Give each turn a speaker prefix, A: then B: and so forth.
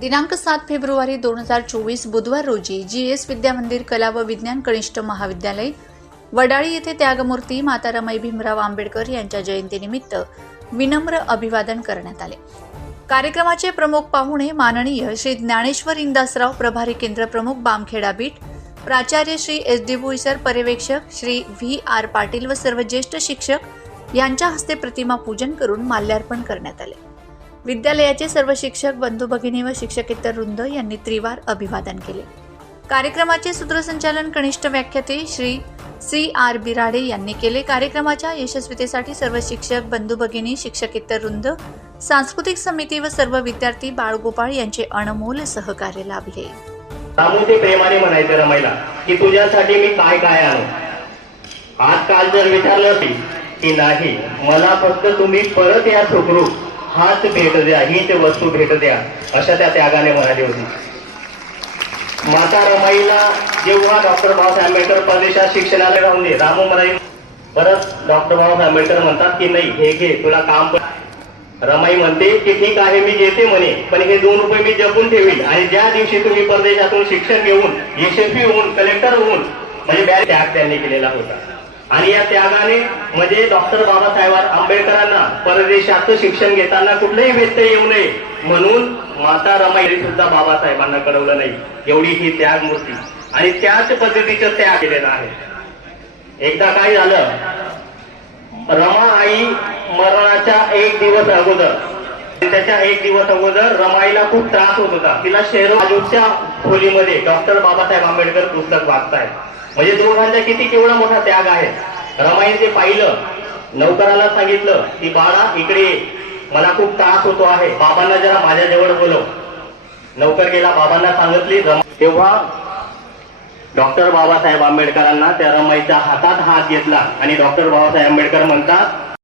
A: दिनांक सात फेब्रुवारी दोन हजार चोवीस बुधवार रोजी जी एस विद्यामंदिर कला व विज्ञान कनिष्ठ महाविद्यालय वडाळी येथे त्यागमूर्ती माता रमाई भीमराव आंबेडकर यांच्या जयंतीनिमित्त विनम्र अभिवादन करण्यात आले. कार्यक्रमाचे प्रमुख पाहुणे माननीय श्री ज्ञानेश्वर इंदासराव प्रभारी केंद्र प्रमुख बामखेडा बीट प्राचार्य श्री एस डी भुईसर पर्यवेक्षक श्री व्ही आर पाटील व सर्व ज्येष्ठ शिक्षक यांच्या हस्ते प्रतिमा पूजन करून माल्यार्पण करण्यात आले. विद्यालयाचे सर्व शिक्षक बंधू भगिनी व शिक्षकेतर वृंद यांनी त्रिवार अभिवादन केले. कार्यक्रमाचे सूत्रसंचालन कनिष्ठ व्याख्याते श्री सी आर बिराडे यांनी केले. कार्यक्रमाच्या यशस्वीतेसाठी सर्व शिक्षक बंधू भगिनी शिक्षकेतर वृंद सांस्कृतिक समिती व सर्व विद्यार्थी बाळगोपाळ यांचे अनमोल सहकार्य लाभले.
B: ते प्रेमाने म्हणायचे रमाईला की तुझ्यासाठी मी काय काय आणू? आज काल जर विचारलं की नाही मला फक्त तुम्ही परत या सुखरूप हाच भेट द्या हीच वस्तू भेट द्या अशा त्या त्यागाने म्हणाली होती. माता रमाईला जेव्हा डॉक्टर बाबासाहेब आंबेडकर परदेशात शिक्षणाला राहून दे रामू परत डॉक्टर बाबासाहेब आंबेडकर म्हणतात की नाही हे घे तुला काम पण रमाई म्हणते की ठीक आहे मी घेते म्हणे पण हे दोन रुपये मी जपून ठेवील आणि ज्या दिवशी तुम्ही परदेशातून शिक्षण घेऊन यशस्वी होऊन कलेक्टर होऊन म्हणजे त्याग त्यांनी केलेला होता. आणि या त्यागाने म्हणजे डॉक्टर बाबासाहेब आंबेडकरांना परदेशात शिक्षण घेताना कुठलंही व्यत्यय येऊ नये म्हणून माता रमाई सुद्धा बाबासाहेबांना कळवलं नाही. एवढी ही त्याग मूर्ती. आणि त्याच पद्धतीचं त्याग केलेला आहे. एकदा काय झालं? रमा आई मरणाच्या एक दिवस अगोदर. त्याच्या एक दिवस अगोदर रमाईला खूप त्रास होत होता. तिला शेरोच्या खोलीमध्ये डॉक्टर बाबासाहेब आंबेडकर पुस्तक वाचतायत. म्हणजे दोघांचा किती केवढा मोठा त्याग आहे? रमाईने ते पाहिलं नौकराला सांगितलं की बाळा इकडे मला खूप त्रास होतो आहे. बाबांना जरा माझ्याजवळ बोलव. नौकर गेला. बाबांना सांगितली तेव्हा डॉक्टर बाबासाहेब आंबेडकरांना त्या रमाईच्या हातात हात घेतला. आणि डॉक्टर बाबासाहेब आंबेडकर म्हणतात